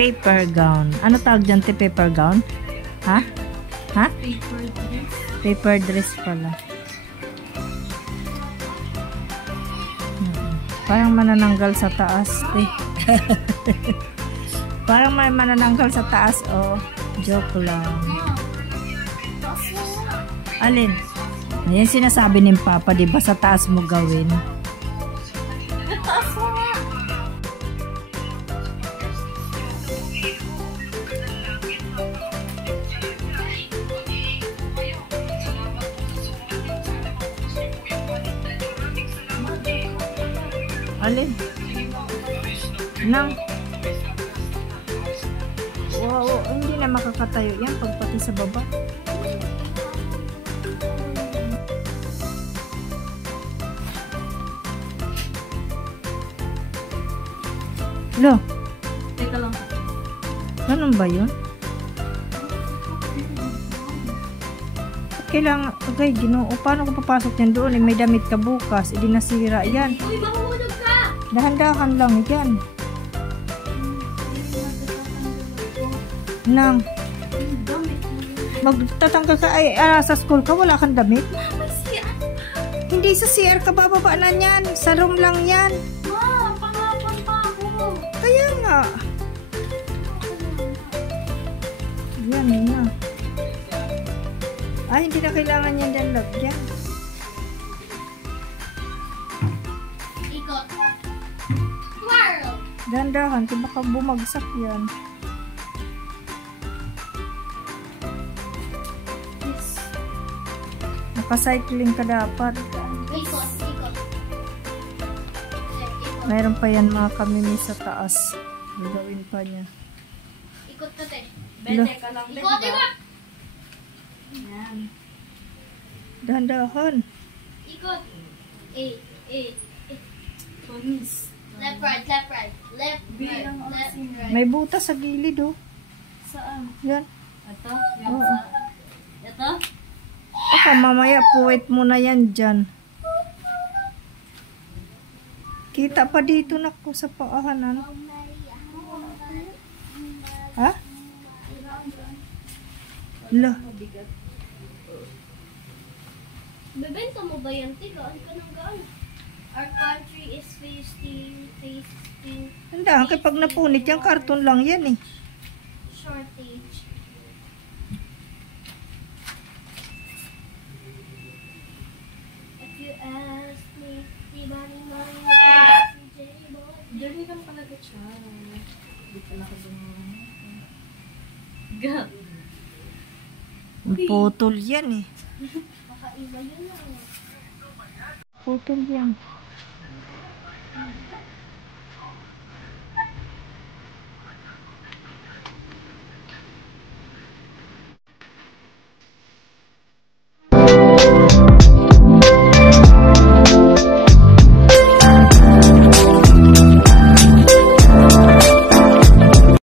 paper gown. Ano tawag dyan, te? Paper gown? Ha? Ha? Paper dress. Paper dress pala. Parang manananggal sa taas, te. Parang may manananggal sa taas, oh. Joke lang. Alin? Ayan sinasabi ni Papa, diba sa taas mo gawin? Alin? Nang? Wow, hindi na makakatayo yan pagpati sa baba. Lo? Teka lang. Ganun ba yun? Kailangan, okay, Ginoo, paano ko papasok yan doon? May damit ka bukas, hindi nasira yan. Uy, mahulog ka! Dahan-dahan lang yan. Nang, magtatanggal ka, ay, sa school ka, wala kang damit? May CR. Hindi sa CR ka bababa na yan, sa room lang yan. Ma, pangapan pa ako. Kaya nga. Yan na. Ay, hindi na kailangan yan dyan lagyan. Ikot. Twirl. Dahan-dahan, kung baka bumagsak yan. Yes. Nakacycling ka dapat. Ikot, ikot. Mayroon pa yan mga kamimi sa taas. Gagawin pa niya. Ikot ka, te. Bete ka lang. Ikot, ikot! Yan. Dahan-dahan. Ikot. Eh. Left, right, left, right. Left, right, left, right. May butas sa gilid, oh. Saan? Yan. Ito? Oo. Ito? Baka mamaya puwet mo na yan dyan. Kita pa dito na ko sa paahan, ano? Ha? La. Bebenta mo ba yan? Gaan ka ng gaan. Our country is facing Handa, kapag napunit yan, karton lang yan eh. shortage. If you ask me, di ba ni Dali lang talaga siya. Hindi pala ka Putol yan eh. baka iba yun lang. Putol yan.